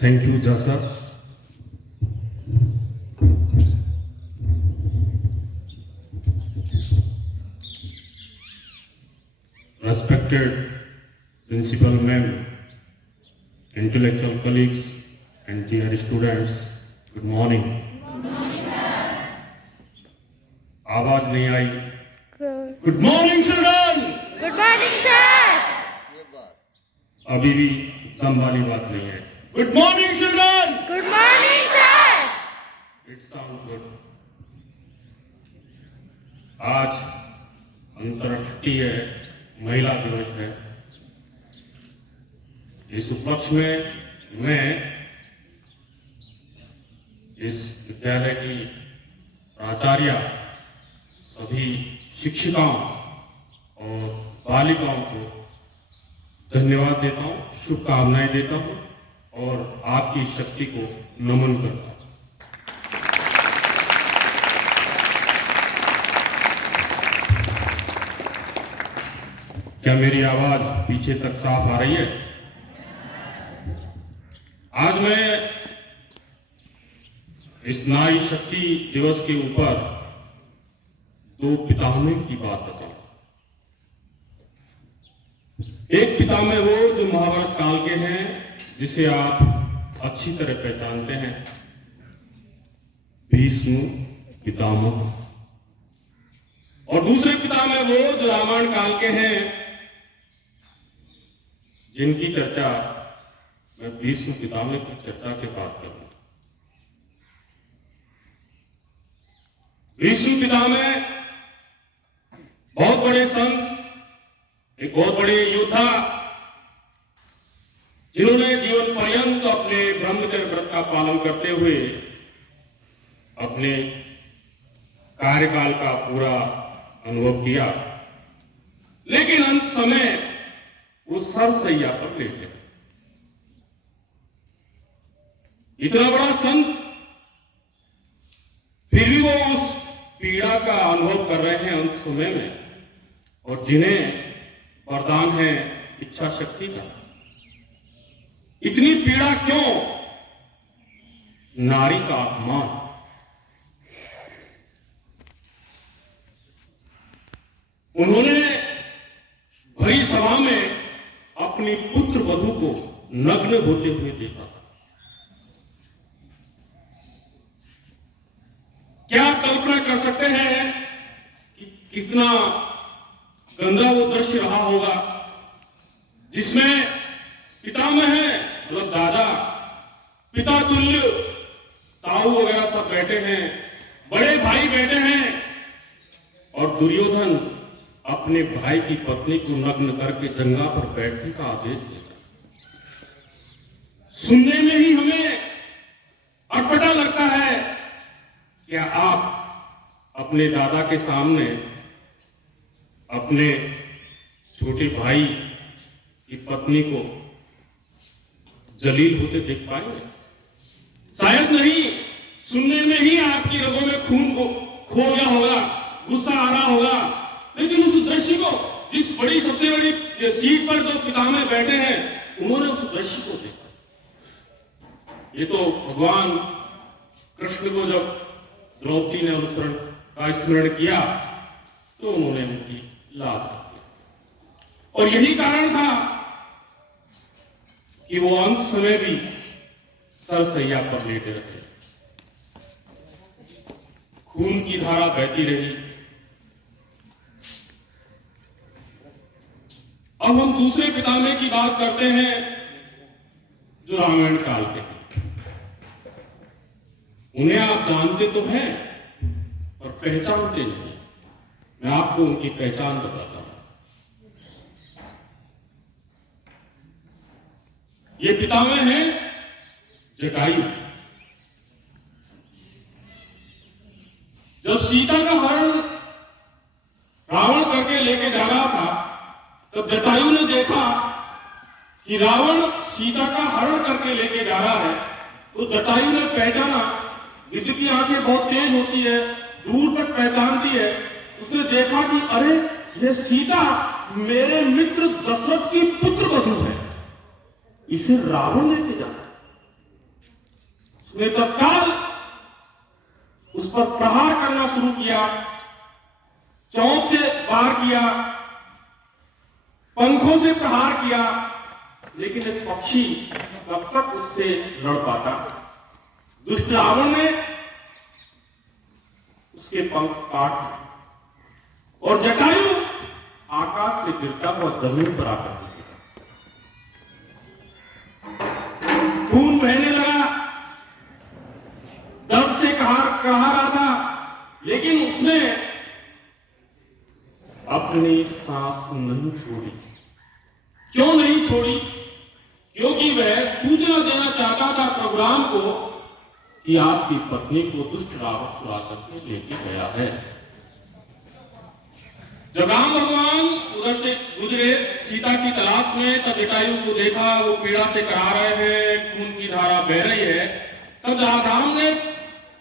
Thank you, Jasa. Respected Principal Ma'am, intellectual colleagues, and dear students, good morning. आवाज नहीं आई. Good morning, children. Good morning sir. अभी भी दम वाली बात नहीं है. Good morning, children. Good morning sir. It sounds good. आज अंतर्राष्ट्रीय महिला दिवस है. इस उपलक्ष्य में मैं इस विद्यालय की प्राचार्य, सभी शिक्षिकाओं और बालिकाओं को धन्यवाद देता हूँ, शुभकामनाएं देता हूँ और आपकी शक्ति को नमन करता हूँ. क्या मेरी आवाज पीछे तक साफ आ रही है? आज मैं इस नारी शक्ति दिवस के ऊपर दो पितामह की बात बताऊं. एक पितामह वो जो महाभारत काल के हैं, जिसे आप अच्छी तरह पहचानते हैं, भीष्म पितामह. और दूसरे पितामह वो जो रामायण काल के हैं, जिनकी चर्चा मैं भीष्म पितामह की चर्चा के बाद करूंगा. भीष्म पितामह बहुत बड़े संत, एक बहुत बड़े योद्धा, जिन्होंने जीवन पर्यंत अपने ब्रह्मचर्य व्रत का पालन करते हुए अपने कार्यकाल का पूरा अनुभव किया, लेकिन अंत समय वो सरसैया पर लेटे. इतना बड़ा संत, फिर भी वो उस पीड़ा का अनुभव कर रहे हैं अंत समय में, और जिन्हें वरदान है इच्छा शक्ति का. इतनी पीड़ा क्यों? नारी का अपमान. उन्होंने भरी सभा में अपनी पुत्र वधू को नग्न होते हुए देखा. क्या कल्पना कर सकते हैं कि कितना गंदा वो दृश्य रहा होगा, जिसमें पितामह है, मतलब दादा, पिता तुल्य ताऊ वगैरह सब बैठे हैं, बड़े भाई बैठे हैं, और दुर्योधन अपने भाई की पत्नी को नग्न करके जंगा पर बैठने का आदेश देता. सुनने में ही हमें अटपटा लगता है. क्या आप अपने दादा के सामने अपने छोटे भाई की पत्नी को जलील होते देख पाएंगे? शायद नहीं. सुनने में ही आपकी रगों में खून को खो गया होगा, गुस्सा आ रहा होगा. लेकिन उस दृश्य को, जिस बड़ी सबसे बड़ी सीट पर जो पितामह बैठे हैं, उन्होंने उस दृश्य को देखा. ये तो भगवान कृष्ण को जब द्रौपदी ने अनुसरण का स्मरण किया तो उन्होंने उनकी लात दी. और यही कारण था कि वो अंत समय भी सरसैया पर लेटे रहे. खून की धारा बहती रही. अब हम दूसरे पितामह की बात करते हैं, जो रामायण काल के हैं. उन्हें आप जानते तो हैं पर पहचानते नहीं. मैं आपको उनकी पहचान बताता हूं. ये पितामह हैं जटायु. जब सीता का हरण रावण करके लेके जा रहा था, तब जटायु ने देखा कि रावण सीता का हरण करके लेके जा रहा है. तो जटायु ने पहचाना. गिद्ध की आंखें बहुत तेज होती है, दूर तक पहचानती है. उसने देखा कि अरे, ये सीता मेरे मित्र दशरथ की पुत्र वधू है, इसे रावण लेके जा. उसने तत्काल उस पर प्रहार करना शुरू किया, चोंच से वार किया, पंखों से प्रहार किया, लेकिन एक पक्षी कब तक उससे लड़ पाता। दुष्ट रावण ने उसके पंख काट दिए और जटायु आकाश से गिरता हुआ जमीन पर आकर गिरा। खून बहने लगा, दर्द से कहा रहा था, लेकिन उसने अपनी सांस नहीं छोड़ी। क्यों नहीं छोड़ी? क्योंकि वह सूचना देना चाहता था प्रोग्राम को कि आपकी पत्नी को दुष्ट रावण चुरा करके लेके गया है। जब राम भगवान उधर से गुजरे सीता की तलाश में, तब जटायु को देखा, वो पीड़ा से करा रहे हैं, खून की धारा बह रही है। तब राम ने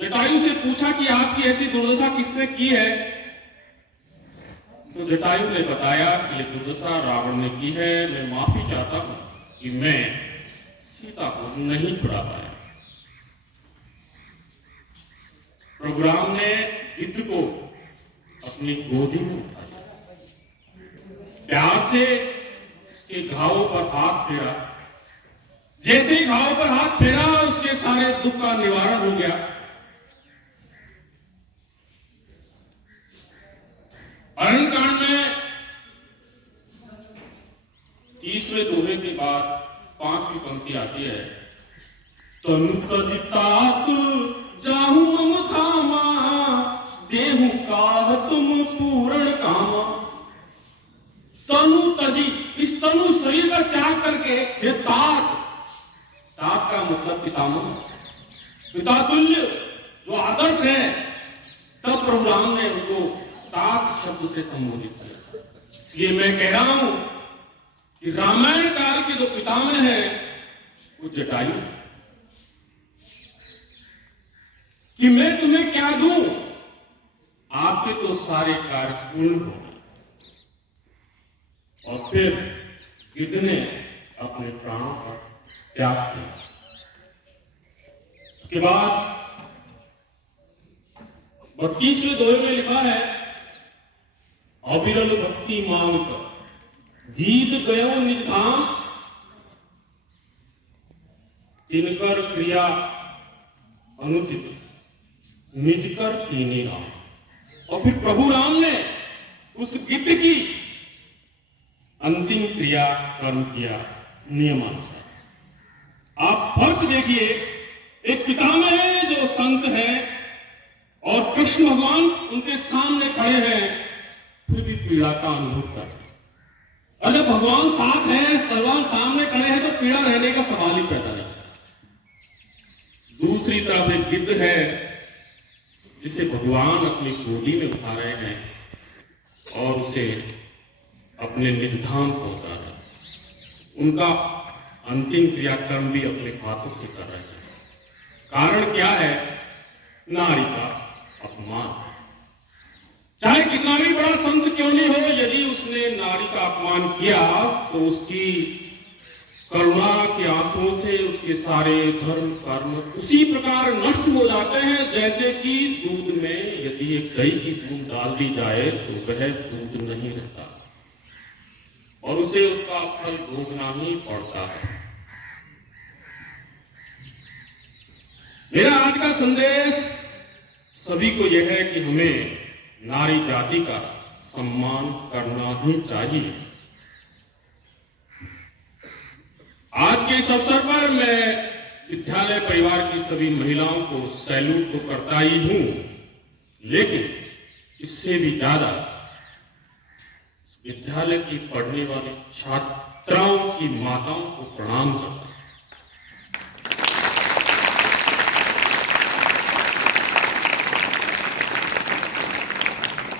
जटायु से पूछा कि आपकी ऐसी दुर्दशा किसने की है? तो जटायु ने बताया कि ये दुर्दशा रावण ने की है, मैं माफी चाहता हूं कि मैं सीता को नहीं छुड़ा पाया। प्रभु राम ने गिद्ध को अपनी गोदी में उठाया, प्यार से उसके घावों पर हाथ फेरा। जैसे ही घावों पर हाथ फेरा, उसके सारे दुख का निवारण हो गया। अरण्यकांड में 30वें दोहे के बाद 5वीं पंक्ति आती है, तनु तजि तात जाहु मम थामा, देहु काह तुम पूर्ण कामा। तनु तजी, इस तनु शरीर का त्याग करके ये तात का मतलब पितामह, पिता तुल्य जो आदर्श है, तब प्रभु राम ने उनको तात शब्द से संबोधित किया। इसलिए मैं कह रहा हूं कि रामायण काल के जो पितामह है वो जटायु। कि मैं तुम्हें क्या दूं, आपके तो सारे कार्य पूर्ण हो गए। और फिर गिद्ध ने अपने प्राणों पर त्याग किया। उसके बाद 32वें दोहे में लिखा है, अविरल भक्ति मांग कर गीत गयो निज धाम, तिनकर क्रिया अनुचित निज कर कीनी राम। और फिर प्रभु राम ने उस गिद्ध की अंतिम क्रिया कर्म किया नियमानुसार। आप फर्क देखिए, एक पितामह है जो संत है और कृष्ण भगवान उनके सामने खड़े हैं, फिर भी पीड़ा का अनुभव करते। और जब भगवान साथ है, भगवान सामने खड़े हैं, तो पीड़ा रहने का सवाल ही पैदा नहीं। दूसरी तरफ एक गिद्ध है जिसे भगवान अपनी गोदी में उठा रहे हैं और उसे अपने निज धाम पहुंचा रहे हैं। उनका अंतिम क्रियाक्रम भी अपने हाथों से कर रहे हैं। कारण क्या है? नारी का अपमान। चाहे कितना भी बड़ा संत क्यों नहीं हो, यदि उसने नारी का अपमान किया तो उसकी करुणा के आंसुओं से उसके सारे धर्म कर्म उसी प्रकार नष्ट हो जाते हैं, जैसे कि दूध में यदि एक दही की बूंद डाल दी जाए तो वह दूध नहीं रहता और उसे उसका फल भोगना ही पड़ता है। मेरा आज का संदेश सभी को यह है कि हमें नारी जाति का सम्मान करना ही चाहिए। आज के इस अवसर पर मैं विद्यालय परिवार की सभी महिलाओं को सैल्यूट तो करता ही हूं, लेकिन इससे भी ज्यादा विद्यालय की पढ़ने वाली छात्राओं की माताओं को प्रणाम करता हूं।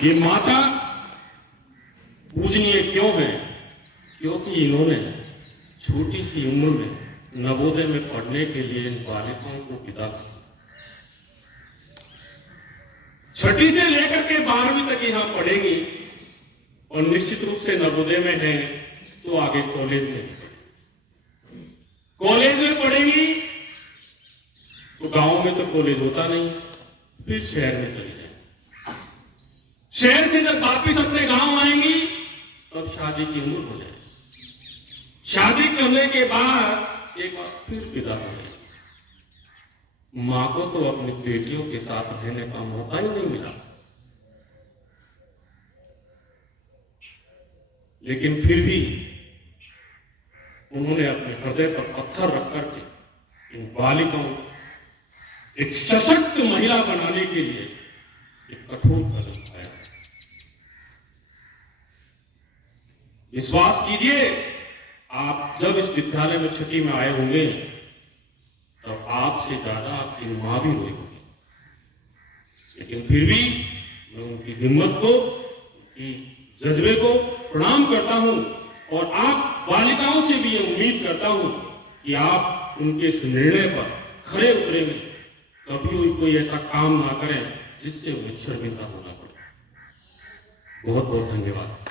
ये माता पूजनीय क्यों है? क्योंकि इन्होंने छोटी सी उम्र में नवोदय में पढ़ने के लिए इन बालिकाओं को विदा किया। 6ठी से लेकर के 12वीं तक यहाँ पढ़ेंगी और निश्चित रूप से नवोदय में है तो आगे कॉलेज में पढ़ेंगी। तो गांव में तो कॉलेज होता नहीं, फिर शहर में चले जाए। शहर से जब वापिस अपने गांव आएंगी तब शादी की उम्र हो जाए। शादी करने के बाद एक बार फिर विदा हो जाए। मां को तो अपनी बेटियों के साथ रहने का मौका ही नहीं मिला, लेकिन फिर भी उन्होंने अपने हृदय पर पत्थर रख करके इन बालिकाओं को एक सशक्त महिला बनाने के लिए एक कठोर कदम उठाया। विश्वास कीजिए, आप जब इस विद्यालय में छठी में आए होंगे तब आपसे ज्यादा आपकी मां भी रोई होगी, लेकिन फिर भी मैं उनकी हिम्मत को, उनकी जज्बे को प्रणाम करता हूं और आप बालिकाओं से भी ये उम्मीद करता हूं कि आप उनके इस निर्णय पर खरे उतरेंगे, कभी कोई ऐसा काम ना करें जिससे उन्हें शर्मिंदा होना पड़े। बहुत बहुत धन्यवाद।